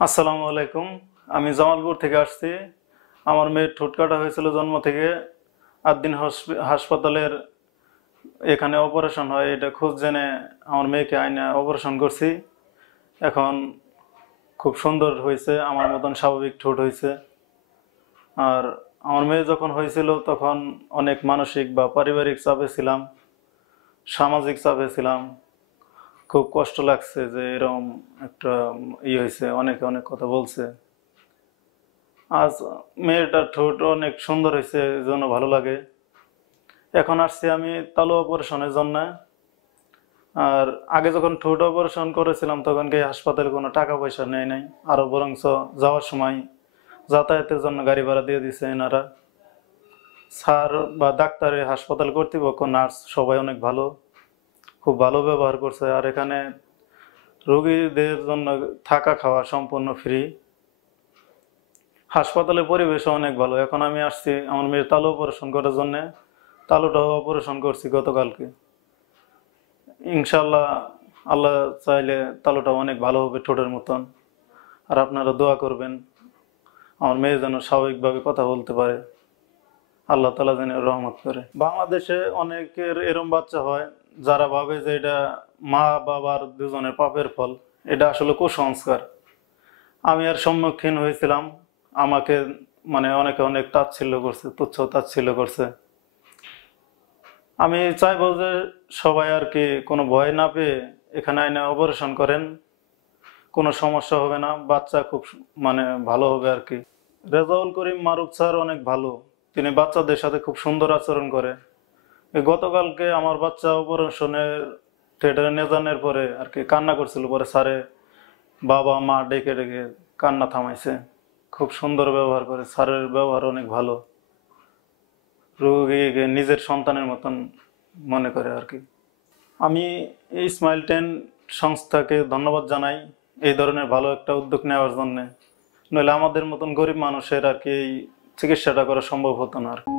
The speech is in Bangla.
আসসালামু আলাইকুম। আমি জামালপুর থেকে আসছি। আমার মেয়ের ঠোঁট কাটা হয়েছিল জন্ম থেকে। আদ্দিন হাসপাতালের এখানে অপারেশন হয়, এটা খোঁজ জেনে আমার মেয়েকে আইনে অপারেশন করছি। এখন খুব সুন্দর হয়েছে, আমার মতন স্বাভাবিক ঠোঁট হয়েছে। আর আমার মেয়ে যখন হয়েছিল তখন অনেক মানসিক বা পারিবারিক চাপে ছিলাম, সামাজিক চাপে ছিলাম। খুব কষ্ট লাগছে যে এরকম একটা হয়েছে, অনেকে অনেক কথা বলছে। আজ মেয়েটার ঠোঁট অনেক সুন্দর হয়েছে, জন্য ভালো লাগে। এখন আসছি আমি তালু অপারেশনের জন্য। আর আগে যখন ঠোঁট অপারেশন করেছিলাম তখন কি হাসপাতালে কোনো টাকা পয়সা নেয় নাই, আরো বরঞ্চ যাওয়ার সময় যাতায়াতের জন্য গাড়ি ভাড়া দিয়ে দিছে এনারা। স্যার বা ডাক্তারের হাসপাতাল কর্তৃপক্ষ, নার্স সবাই অনেক ভালো, খুব ভালো ব্যবহার করছে। আর এখানে রোগীদের জন্য থাকা খাওয়া সম্পূর্ণ ফ্রি। হাসপাতালের পরিবেশ অনেক ভালো। এখন আমি আসছি আমার মেয়ের তালু অপারেশন করার জন্য। তালুটাও অপারেশন করছি গতকালকে। ইনশাল্লাহ আল্লাহ চাইলে তালুটা অনেক ভালো হবে ঠোঁটের মতন। আর আপনারা দোয়া করবেন আমার মেয়ে যেন স্বাভাবিকভাবে কথা বলতে পারে, আল্লাহ তাআলা যেন রহমত করে। বাংলাদেশে অনেকের এরম বাচ্চা হয় যারা ভাবে যে এটা মা বাবার দুজনের পাপের ফল। এটা আসলে কুসংস্কার। আমি আর সম্মুখীন হয়েছিলাম। আমাকে অনেকে অনেক তাচ্ছিল্য করছে, তুচ্ছ তাচ্ছিল্য করছে। আমি চাইবো যে সবাই আর কি কোনো ভয় না পেয়ে এখানে আইনে অপারেশন করেন, কোনো সমস্যা হবে না, বাচ্চা খুব ভালো হবে আর কি। রেজাউল করিম মারুফ স্যার অনেক ভালো, তিনি বাচ্চাদের সাথে খুব সুন্দর আচরণ করে। গতকালকে আমার বাচ্চা অপারেশনের থিয়েটারে নিয়ে যাওয়ার পরে আর কি কান্না করছিল, পরে স্যারে বাবা মা ডেকে ডেকে কান্না থামাইছে। খুব সুন্দর ব্যবহার করে, স্যারের ব্যবহার অনেক ভালো, রোগীকে নিজের সন্তানের মতন মনে করে আর কি। আমি এই স্মাইল 10 সংস্থাকে ধন্যবাদ জানাই এই ধরনের ভালো একটা উদ্যোগ নেওয়ার জন্য। নইলে আমাদের মতন গরিব মানুষের আর কি এই চিকিৎসাটা করা সম্ভব হতো না আর কি।